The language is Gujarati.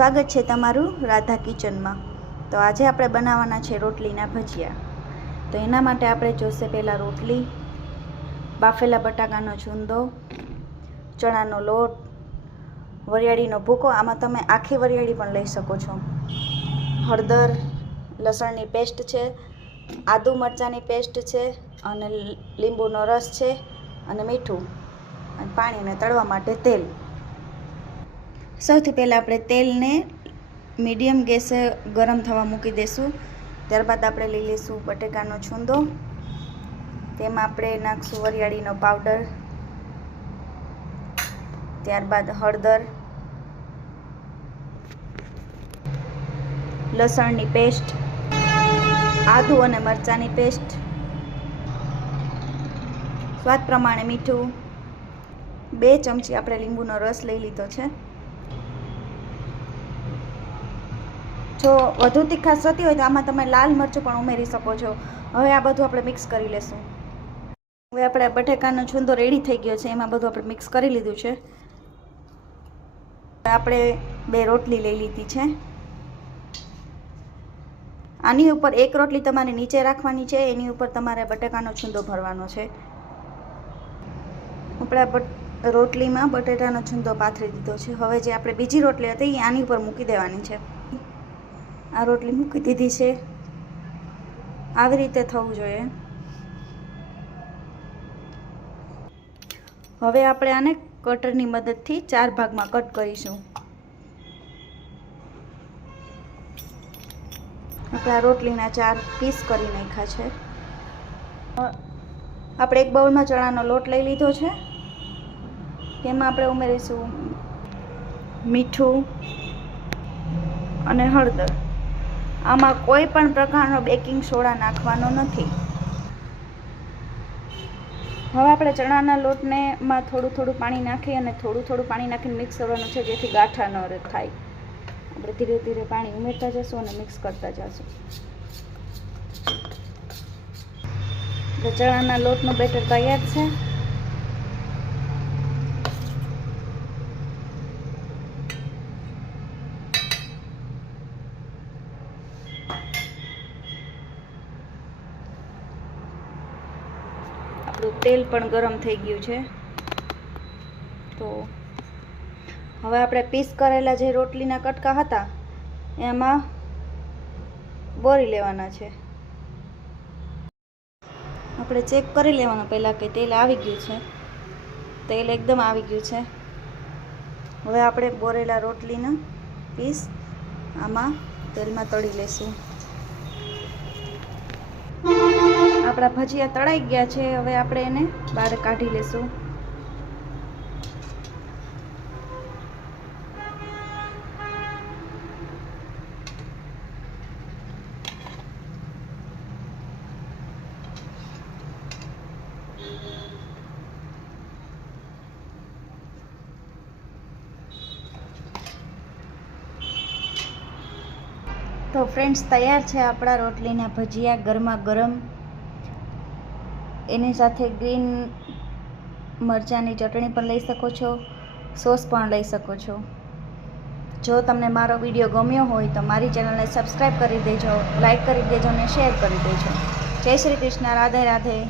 સ્વાગત છે તમારું રાધા કિચનમાં। તો આજે આપણે બનાવવાના છે રોટલીના ભજીયા। તો એના માટે આપણે જોશે પહેલાં રોટલી, બાફેલા બટાકાનો છૂંદો, ચણાનો લોટ, વરિયાળીનો ભૂકો, આમાં તમે આખી વરિયાળી પણ લઈ શકો છો, હળદર, લસણની પેસ્ટ છે, આદુ મરચાંની પેસ્ટ છે, અને લીંબુનો રસ છે, અને મીઠું અને પાણીને તળવા માટે તેલ। સૌથી પહેલાં આપણે તેલને મીડિયમ ગેસે ગરમ થવા મૂકી દઈશું। ત્યારબાદ આપણે લઈ લઈશું બટેકાનો છૂંદો, તેમાં આપણે નાખીશું વરિયાળીનો પાવડર, ત્યારબાદ હળદર, લસણની પેસ્ટ, આદુ અને મરચાંની પેસ્ટ, સ્વાદ પ્રમાણે મીઠું, 2 ચમચી આપણે લીંબુનો રસ લઈ લીધો છે। જો વધુ તીખાશ થતી હોય તો આમાં તમે લાલ મરચું પણ ઉમેરી શકો છો। હવે આ બધું આપણે મિક્સ કરી લેશું। હવે આપણે બટેકાનો છૂંદો રેડી થઈ ગયો છે, એમાં બધું આપણે મિક્સ કરી લીધું છે। આપણે 2 રોટલી લઈ લીધી છે, આની ઉપર 1 રોટલી તમારે નીચે રાખવાની છે, એની ઉપર તમારે બટેકાનો છૂંદો ભરવાનો છે। આપણે રોટલીમાં બટેટાનો છૂંદો પાથરી દીધો છે। હવે જે આપણે બીજી રોટલી હતી એ આની ઉપર મૂકી દેવાની છે। આ રોટલી મૂકી દીધી છે, આવી રીતે થવું જોઈએ। હવે આપણે આને કટરની મદદથી 4 ભાગમાં કટ કરીશું। આપણે આ રોટલીના 4 પીસ કરી નાખ્યા છે। આપણે એક બાઉલમાં ચણાનો લોટ લઈ લીધો છે, તેમાં આપણે ઉમેરીશું મીઠું અને હળદર। આમાં કોઈ પણ પ્રકારનો બેકિંગ સોડા નાખવાનો નથી। હવે આપણે ચણાના લોટને માં થોડું પાણી નાખી અને થોડું પાણી નાખીને મિક્સ કરવાનું છે, જેથી ગાંઠા ન થાય। આપણે ધીરે ધીરે પાણી ઉમેરતા જશું અને મિક્સ કરતા જશું। એટલે ચણાના લોટનું બેટર તૈયાર છે। આપણું તેલ પણ ગરમ થઈ ગયું છે। તો હવે આપણે પીસ કરેલા જે રોટલીના કટકા હતા એમાં બોરી લેવાના છે। આપણે ચેક કરી લેવાનું પહેલાં કે તેલ આવી ગયું છે। તેલ એકદમ આવી ગયું છે। હવે આપણે બોરેલા રોટલીના પીસ આમાં તેલમાં તળી લઈશું। આપણા ભજીયા તળાઈ ગયા છે। હવે આપણે એને બહાર કાઢી લેશું। તો ફ્રેન્ડ્સ, તૈયાર છે આપણા રોટલીના ભજીયા ગરમા ગરમ। એની સાથે ગ્રીન મરચાંની ચટણી પણ લઈ શકો છો, સોસ પણ લઈ શકો છો। જો તમને મારો વિડીયો ગમ્યો હોય તો મારી ચેનલને સબસ્ક્રાઈબ કરી દેજો, લાઈક કરી દેજો અને શેર કરી દેજો। જય શ્રી કૃષ્ણ, રાધે રાધે।